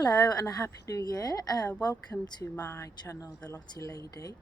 Hello and a happy new year. Welcome to my channel, The Lottie Lady.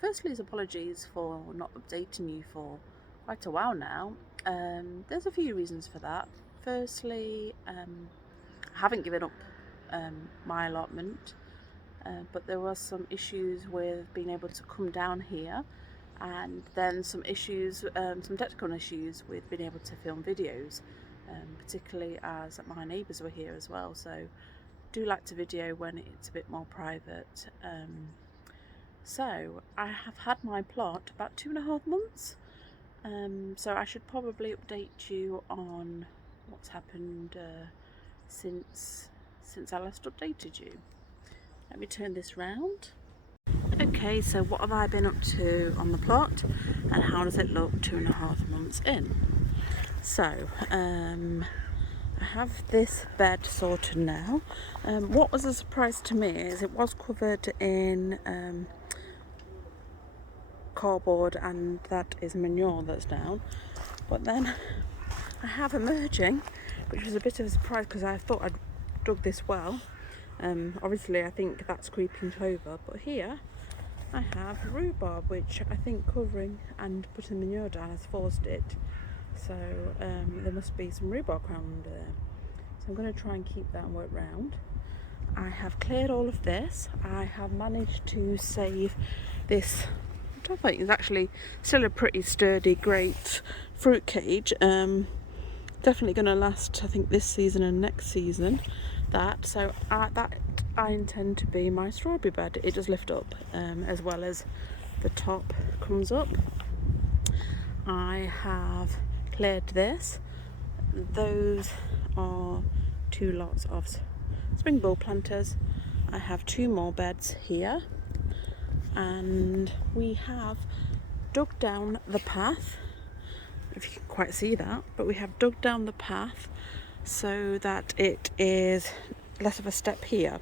Firstly, apologies for not updating you for quite a while now. There's a few reasons for that. Firstly, I haven't given up my allotment, but there was some issues with being able to come down here, and then some technical issues with being able to film videos, particularly as my neighbours were here as well. So do like to video when it's a bit more private. So I have had my plot about 2.5 months, so I should probably update you on what's happened since I last updated you. Let me turn this round. Okay, so what have I been up to on the plot and how does it look 2.5 months in? So I have this bed sorted now. What was a surprise to me is it was covered in cardboard, and that is manure that's down. But then I have emerging, which was a bit of a surprise because I thought I'd dug this well. Obviously I think that's creeping clover, but here I have rhubarb, which I think covering and putting manure down has forced it. So there must be some rhubarb around there. So I'm going to try and keep that and work round. I have cleared all of this. I have managed to save this, which I think is actually still a pretty sturdy, great fruit cage. Definitely going to last, I think, this season and next season. That I intend to be my strawberry bed. It does lift up, as well as the top comes up. I have cleared this. Those are 2 lots of spring bull planters. I have 2 more beds here, and we have dug down the path, if you can quite see that, but we have dug down the path so that it is less of a step here.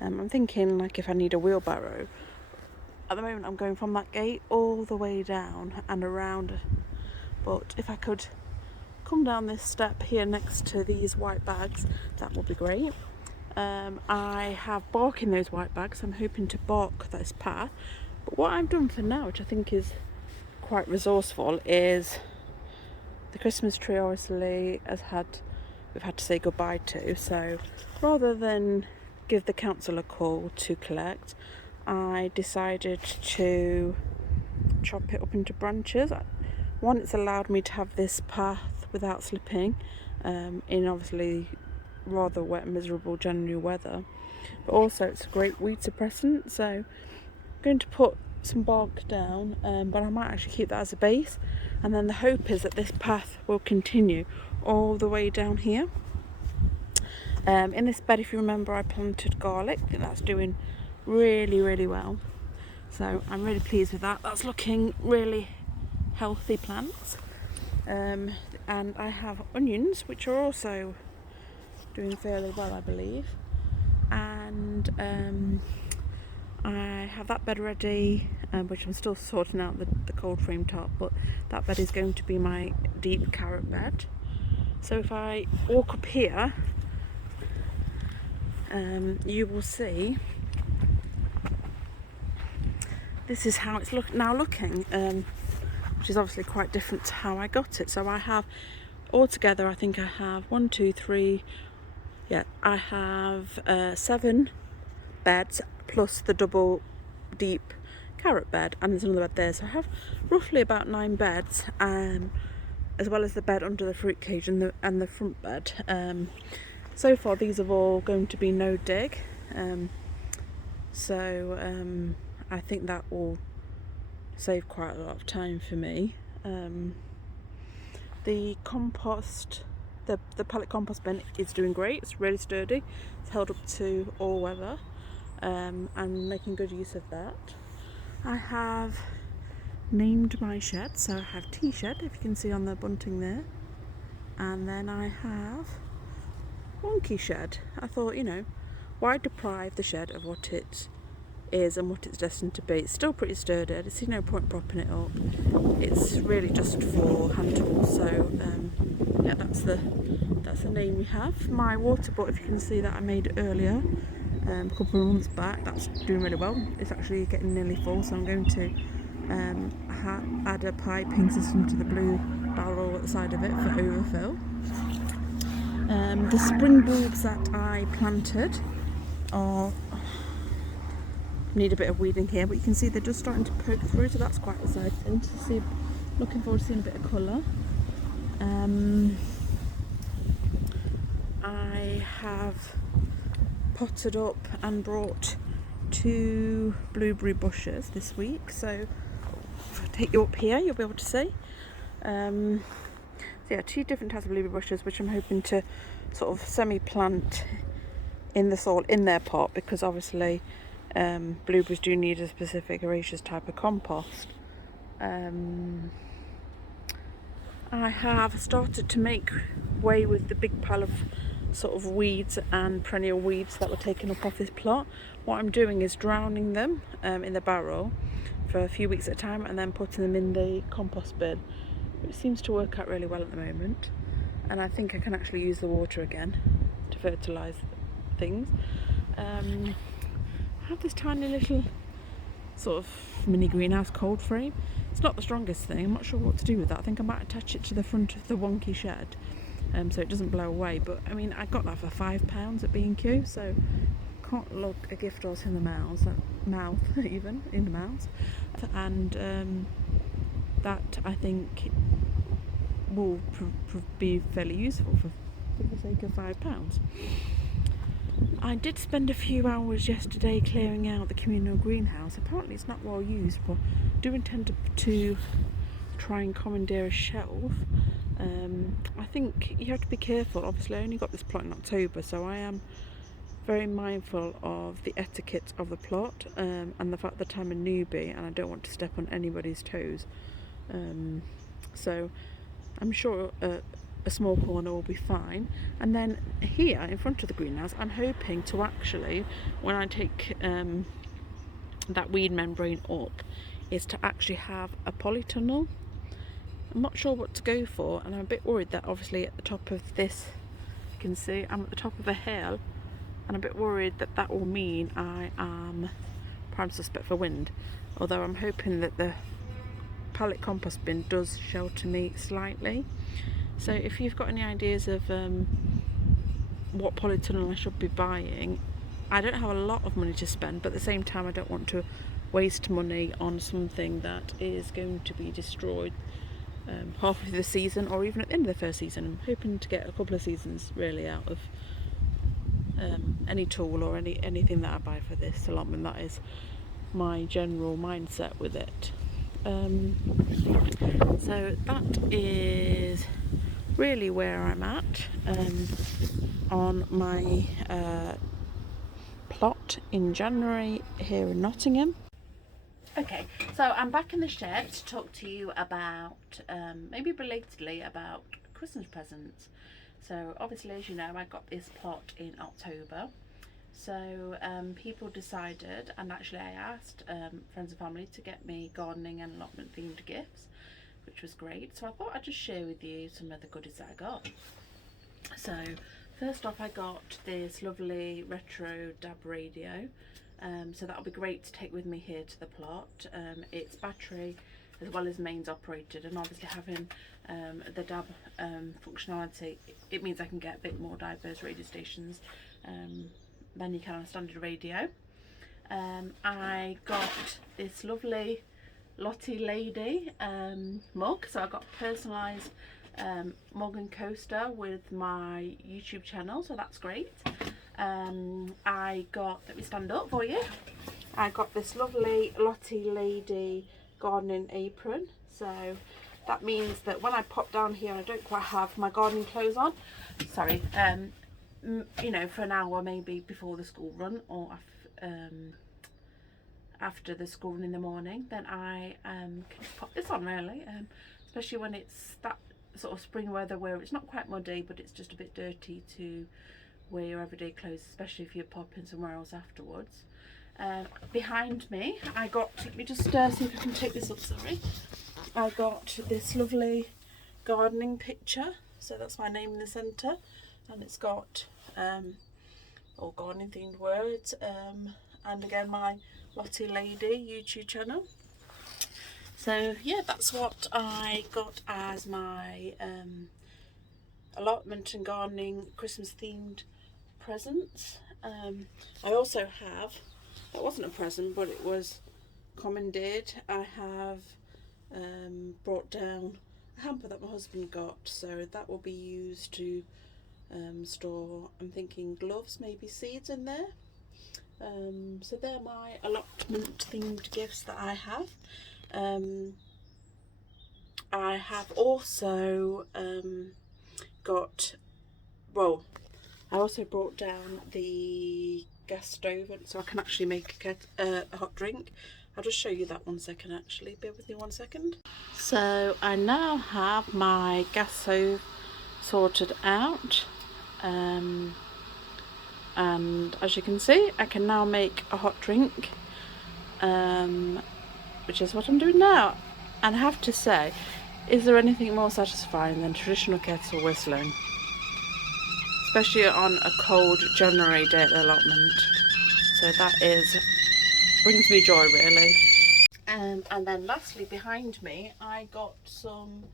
I'm thinking, like, if I need a wheelbarrow, at the moment I'm going from that gate all the way down and around, but if I could come down this step here next to these white bags, that would be great. I have bark in those white bags. I'm hoping to bark this path, but what I've done for now, which I think is quite resourceful, is the Christmas tree obviously we've had to say goodbye to, so rather than give the council a call to collect, I decided to chop it up into branches. One, it's allowed me to have this path without slipping in obviously rather wet and miserable January weather, but also it's a great weed suppressant. So I'm going to put some bark down, but I might actually keep that as a base, and then the hope is that this path will continue all the way down here. In this bed, if you remember, I planted garlic. I think that's doing really well, so I'm really pleased with that. That's looking really healthy plants. And I have onions, which are also doing fairly well, I believe. And I have that bed ready, which I'm still sorting out the cold frame top, but that bed is going to be my deep carrot bed. So if I walk up here, you will see this is how it's now looking, which is obviously quite different to how I got it. So I have altogether, I think I have 1, 2, 3, I have 7 beds plus the double deep carrot bed, and there's another bed there, so I have roughly about 9 beds, as well as the bed under the fruit cage and the front bed. So far these are all going to be no dig, so I think that will save quite a lot of time for me. The compost, the pellet compost bin is doing great. It's really sturdy. It's held up to all weather. I'm making good use of that. I have named my shed, so I have tea shed, if you can see on the bunting there, and then I have wonky shed. I thought, why deprive the shed of what it is and what it's destined to be? It's still pretty sturdy. I see no point propping it up. It's really just for hand tools, so yeah, that's the name we have. My water bottle, if you can see that I made earlier, a couple of months back, that's doing really well. It's actually getting nearly full, so I'm going to add a piping system to the blue barrel at the side of it for overfill. The spring bulbs that I planted need a bit of weeding here, but you can see they're just starting to poke through, so that's quite exciting to see. Looking forward to seeing a bit of colour. I have potted up and brought 2 blueberry bushes this week, so if I take you up here you'll be able to see. So yeah, 2 different types of blueberry bushes, which I'm hoping to sort of semi-plant in the soil in their pot, because obviously blueberries do need a specific herbaceous type of compost. I have started to make way with the big pile of sort of weeds and perennial weeds that were taken up off this plot. What I'm doing is drowning them in the barrel for a few weeks at a time and then putting them in the compost bin, which seems to work out really well at the moment. And I think I can actually use the water again to fertilise things. I have this tiny little sort of mini greenhouse cold frame. It's not the strongest thing, I'm not sure what to do with that. I think I might attach it to the front of the wonky shed so it doesn't blow away, but I mean, I got that for £5 at B&Q, so can't look a gift horse in the mouth even in the mouth. And that I think will be fairly useful for the sake of £5. I did spend a few hours yesterday clearing out the communal greenhouse. Apparently it's not well used, but I do intend to try and commandeer a shelf. I think you have to be careful. Obviously I only got this plot in October, so I am very mindful of the etiquette of the plot and the fact that I'm a newbie and I don't want to step on anybody's toes. So I'm sure a small corner will be fine. And then here in front of the greenhouse, I'm hoping to actually, when I take that weed membrane up, is to actually have a polytunnel. I'm not sure what to go for, and I'm a bit worried that obviously at the top of this, you can see I'm at the top of a hill, and I'm a bit worried that that will mean I am prime suspect for wind, although I'm hoping that the pallet compost bin does shelter me slightly. So if you've got any ideas of what polytunnel I should be buying, I don't have a lot of money to spend, but at the same time I don't want to waste money on something that is going to be destroyed halfway through the season, or even at the end of the first season. I'm hoping to get a couple of seasons really out of any tool or anything that I buy for this allotment. That is my general mindset with it. So that is really where I'm at on my plot in January here in Nottingham. Okay, so I'm back in the shed to talk to you about, maybe belatedly, about Christmas presents. So obviously, as you know, I got this plot in October. So people decided, and actually I asked friends and family to get me gardening and allotment themed gifts, which was great. So I thought I'd just share with you some of the goodies that I got. So first off, I got this lovely retro DAB radio. So that'll be great to take with me here to the plot. It's battery as well as mains operated, and obviously having the DAB functionality, it means I can get a bit more diverse radio stations than you can on a standard radio. I got this lovely Lottie Lady mug, so I got a personalised mug and coaster with my YouTube channel, so that's great. I got, let me stand up for you, I got this lovely Lottie Lady gardening apron, so that means that when I pop down here I don't quite have my gardening clothes on, sorry, you know, for an hour maybe before the school run, or after the school run in the morning, then I can just pop this on really, especially when it's that sort of spring weather where it's not quite muddy but it's just a bit dirty to wear your everyday clothes, especially if you're popping somewhere else afterwards. Behind me I got, let me just see if I can take this up, sorry, I got this lovely gardening picture So that's my name in the centre, and it's got all gardening themed words, and again my Lottie Lady YouTube channel. So yeah, that's what I got as my allotment and gardening Christmas themed presents. I also have, that wasn't a present but it was commandeered, I have brought down a hamper that my husband got, so that will be used to store, I'm thinking gloves, maybe seeds in there. So they're my allotment themed gifts that I have. I have also got, well, I also brought down the gas stove so I can actually make a hot drink. I'll just show you that 1 second actually, bear with me 1 second. So I now have my gas stove sorted out, and as you can see I can now make a hot drink, which is what I'm doing now. And I have to say, is there anything more satisfying than traditional kettle whistling? Especially on a cold January day at the allotment. So that brings me joy really. And then lastly behind me I got some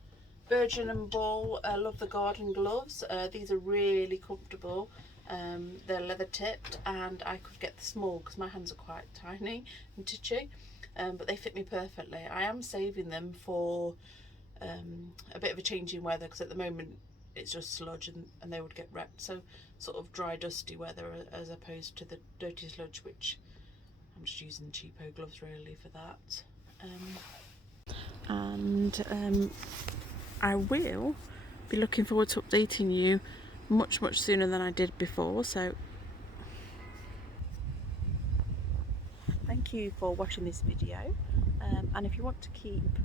Virgin & Ball Love the Garden gloves. These are really comfortable. They're leather tipped and I could get the small because my hands are quite tiny and titchy, but they fit me perfectly. I am saving them for a bit of a change in weather because at the moment it's just sludge and they would get wrecked, so sort of dry dusty weather as opposed to the dirty sludge, which I'm just using cheapo gloves really for that. I will be looking forward to updating you much sooner than I did before, so thank you for watching this video, and if you want to keep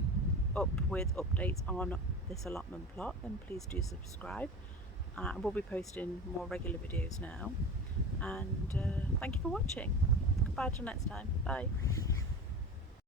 up with updates on this allotment plot then please do subscribe. We'll be posting more regular videos now, and thank you for watching. Goodbye till next time. Bye.